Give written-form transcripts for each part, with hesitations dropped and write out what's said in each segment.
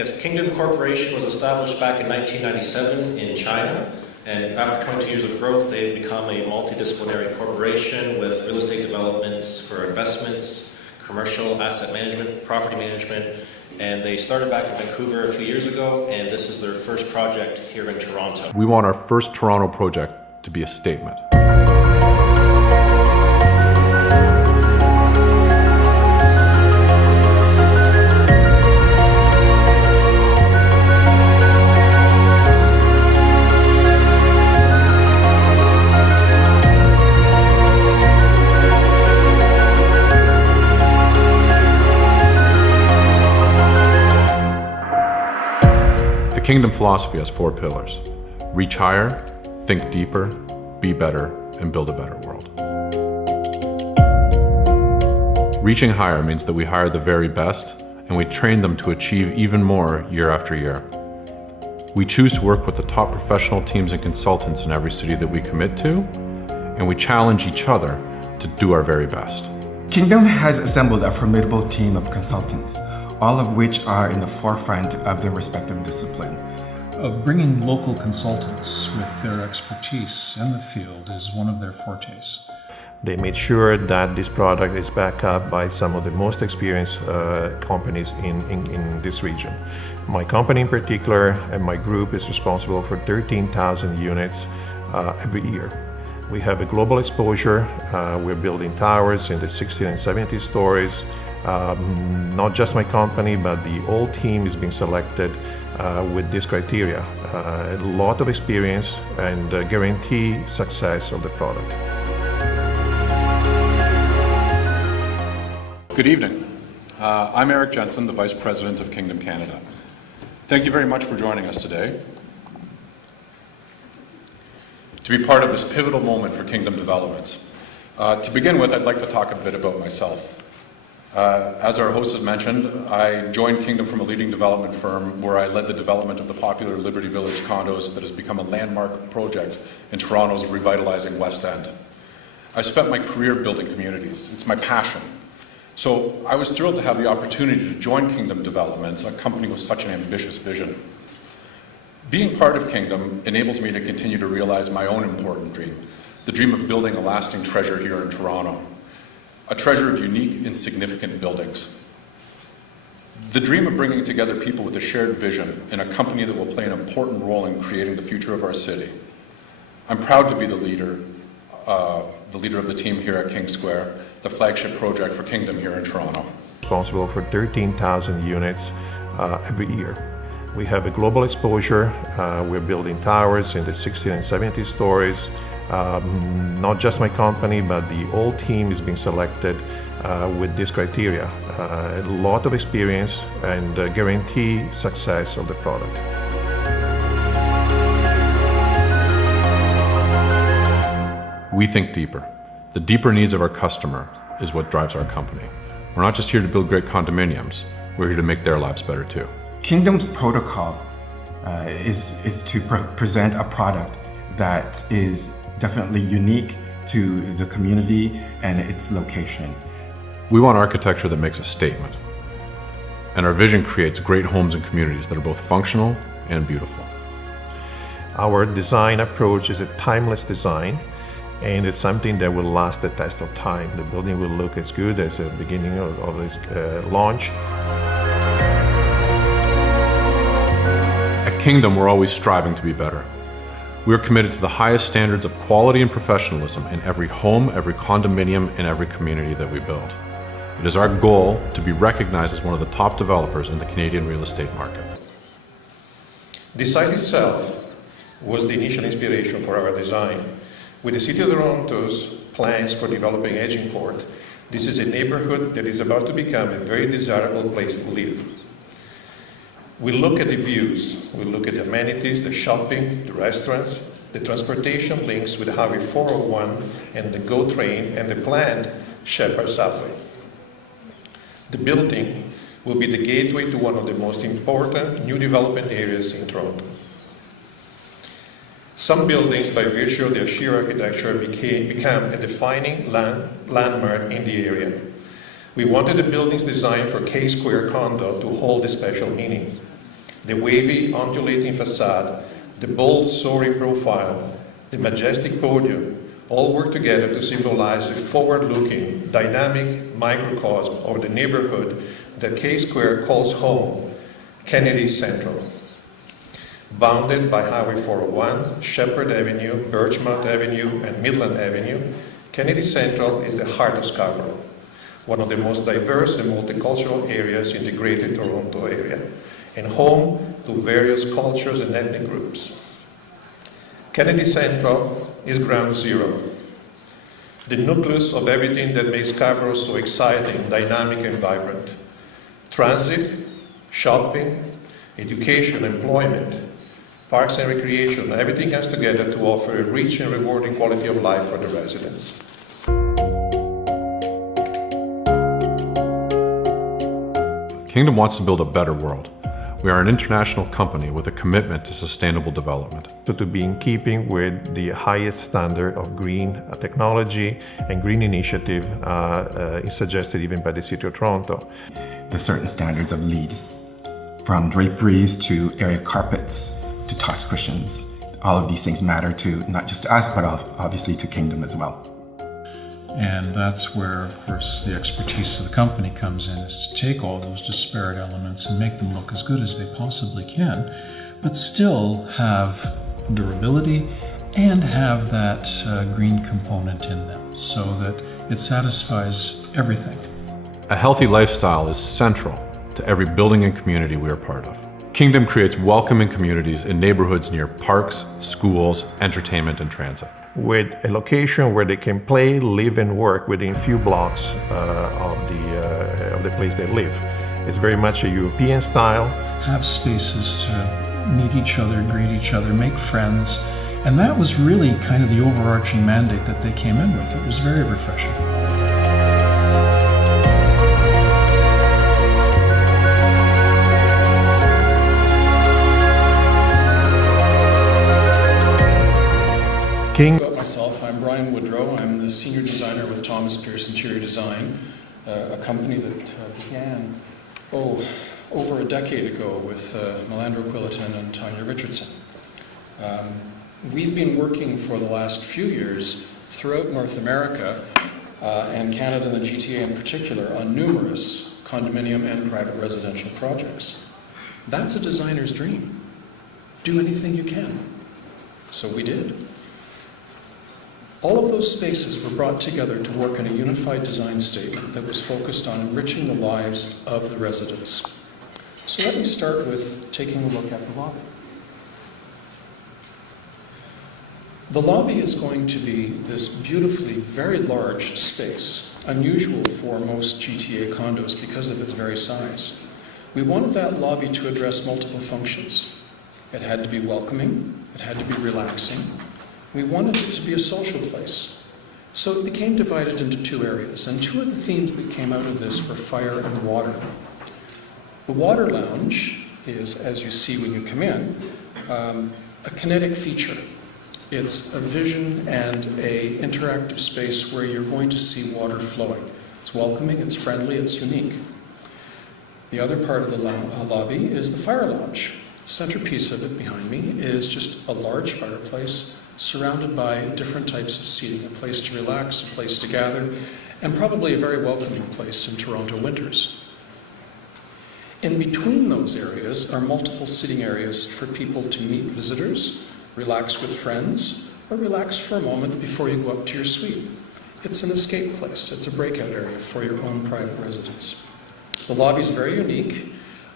Yes, Kingdom Corporation was established back in 1997 in China, and after 22 years of growth, they've become a multidisciplinary corporation with real estate developments for investments, commercial asset management, property management, and they started back in Vancouver a few years ago, and this is their first project here in Toronto. We want our first Toronto project to be a statement. The Kingdom philosophy has 4 pillars: reach higher, think deeper, be better, and build a better world. Reaching higher means that we hire the very best and we train them to achieve even more year after year. We choose to work with the top professional teams and consultants in every city that we commit to, and we challenge each other to do our very best. Kingdom has assembled a formidable team of consultants, all of which are in the forefront of their respective discipline. Bringing local consultants with their expertise in the field is one of their fortes. They made sure that this product is backed up by some of the most experienced companies in this region. My company in particular and my group is responsible for 13,000 units every year. We have a global exposure. We're building towers in the 60 and 70 stories. Not just my company, but the whole team is being selected with this criteria. A lot of experience and guarantee success of the product. Good evening. I'm Eric Jensen, the Vice President of Kingdom Canada. Thank you very much for joining us today to be part of this pivotal moment for Kingdom developments. To begin with, I'd like to talk a bit about myself. As our host has mentioned, I joined Kingdom from a leading development firm where I led the development of the popular Liberty Village condos that has become a landmark project in Toronto's revitalizing West End. I spent my career building communities. It's my passion. So I was thrilled to have the opportunity to join Kingdom Developments, a company with such an ambitious vision. Being part of Kingdom enables me to continue to realize my own important dream, the dream of building a lasting treasure here in Toronto. A treasure of unique and significant buildings. The dream of bringing together people with a shared vision in a company that will play an important role in creating the future of our city. I'm proud to be the leader of the team here at King Square, the flagship project for Kingdom here in Toronto. Responsible for 13,000 units every year. We have a global exposure. We're building towers in the 60 and 70 stories. Not just my company, but the whole team is being selected with this criteria. A lot of experience and guarantee success of the product. We think deeper. The deeper needs of our customer is what drives our company. We're not just here to build great condominiums, we're here to make their lives better too. Kingdom's protocol is to present a product that is definitely unique to the community and its location. We want architecture that makes a statement. And our vision creates great homes and communities that are both functional and beautiful. Our design approach is a timeless design, and it's something that will last the test of time. The building will look as good as the beginning of its launch. At Kingdom, we're always striving to be better. We are committed to the highest standards of quality and professionalism in every home, every condominium, and every community that we build. It is our goal to be recognized as one of the top developers in the Canadian real estate market. The site itself was the initial inspiration for our design. With the City of Toronto's plans for developing Agincourt, this is a neighborhood that is about to become a very desirable place to live. We look at the views, we look at the amenities, the shopping, the restaurants, the transportation links with Highway 401 and the GO train and the planned Sheppard subway. The building will be the gateway to one of the most important new development areas in Toronto. Some buildings, by virtue of their sheer architecture, become a defining landmark in the area. We wanted the buildings designed for K Square condo to hold a special meaning. The wavy, undulating facade, the bold, soaring profile, the majestic podium, all work together to symbolize a forward-looking, dynamic microcosm of the neighborhood that K-Square calls home, Kennedy Central. Bounded by Highway 401, Shepherd Avenue, Birchmount Avenue, and Midland Avenue, Kennedy Central is the heart of Scarborough, one of the most diverse and multicultural areas in the Greater Toronto Area, and home to various cultures and ethnic groups. Kennedy Central is ground zero, the nucleus of everything that makes Scarborough so exciting, dynamic, and vibrant. Transit, shopping, education, employment, parks and recreation, everything comes together to offer a rich and rewarding quality of life for the residents. Kingdom wants to build a better world. We are an international company with a commitment to sustainable development. So to be in keeping with the highest standard of green technology and green initiative is suggested even by the City of Toronto. There's certain standards of LEED, from draperies to area carpets to tusk cushions. All of these things matter to not just us, but obviously to Kingdom as well. And that's where, of course, the expertise of the company comes in, is to take all those disparate elements and make them look as good as they possibly can, but still have durability and have that green component in them so that it satisfies everything. A healthy lifestyle is central to every building and community we are part of. Kingdom creates welcoming communities in neighborhoods near parks, schools, entertainment, and transit. With a location where they can play, live, and work within a few blocks of the place they live. It's very much a European style. Have spaces to meet each other, greet each other, make friends. And that was really kind of the overarching mandate that they came in with. It was very refreshing. About myself, I'm Brian Woodrow. I'm the senior designer with Thomas Pierce Interior Design, a company that began over a decade ago with Melandro Quilliton and Tanya Richardson. We've been working for the last few years throughout North America and Canada and the GTA in particular on numerous condominium and private residential projects. That's a designer's dream. Do anything you can. So we did. All of those spaces were brought together to work in a unified design statement that was focused on enriching the lives of the residents. So let me start with taking a look at the lobby. The lobby is going to be this beautifully very large space, unusual for most GTA condos because of its very size. We wanted that lobby to address multiple functions. It had to be welcoming, it had to be relaxing. We wanted it to be a social place. So it became divided into two areas, and two of the themes that came out of this were fire and water. The water lounge is, as you see when you come in, a kinetic feature. It's a vision and an interactive space where you're going to see water flowing. It's welcoming, it's friendly, it's unique. The other part of the lobby is the fire lounge. The centerpiece of it behind me is just a large fireplace surrounded by different types of seating, a place to relax, a place to gather, and probably a very welcoming place in Toronto winters. In between those areas are multiple sitting areas for people to meet visitors, relax with friends, or relax for a moment before you go up to your suite. It's an escape place. It's a breakout area for your own private residence. The lobby is very unique.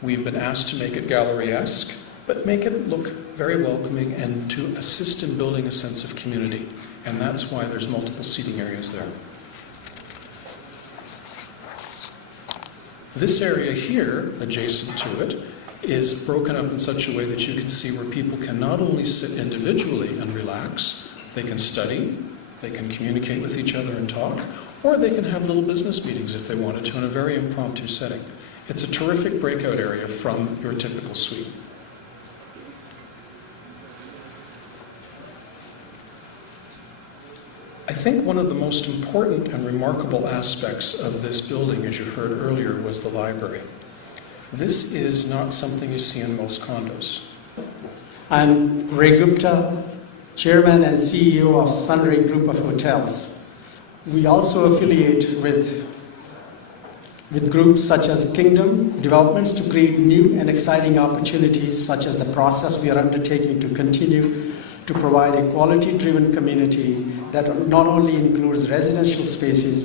We've been asked to make it gallery-esque, but make it look very welcoming and to assist in building a sense of community. And that's why there's multiple seating areas there. This area here, adjacent to it, is broken up in such a way that you can see where people can not only sit individually and relax, they can study, they can communicate with each other and talk, or they can have little business meetings if they wanted to in a very impromptu setting. It's a terrific breakout area from your typical suite. I think one of the most important and remarkable aspects of this building, as you heard earlier, was the library. This is not something you see in most condos. I'm Ray Gupta, Chairman and CEO of Sunray Group of Hotels. We also affiliate with groups such as Kingdom Developments to create new and exciting opportunities, such as the process we are undertaking to continue to provide a quality-driven community that not only includes residential spaces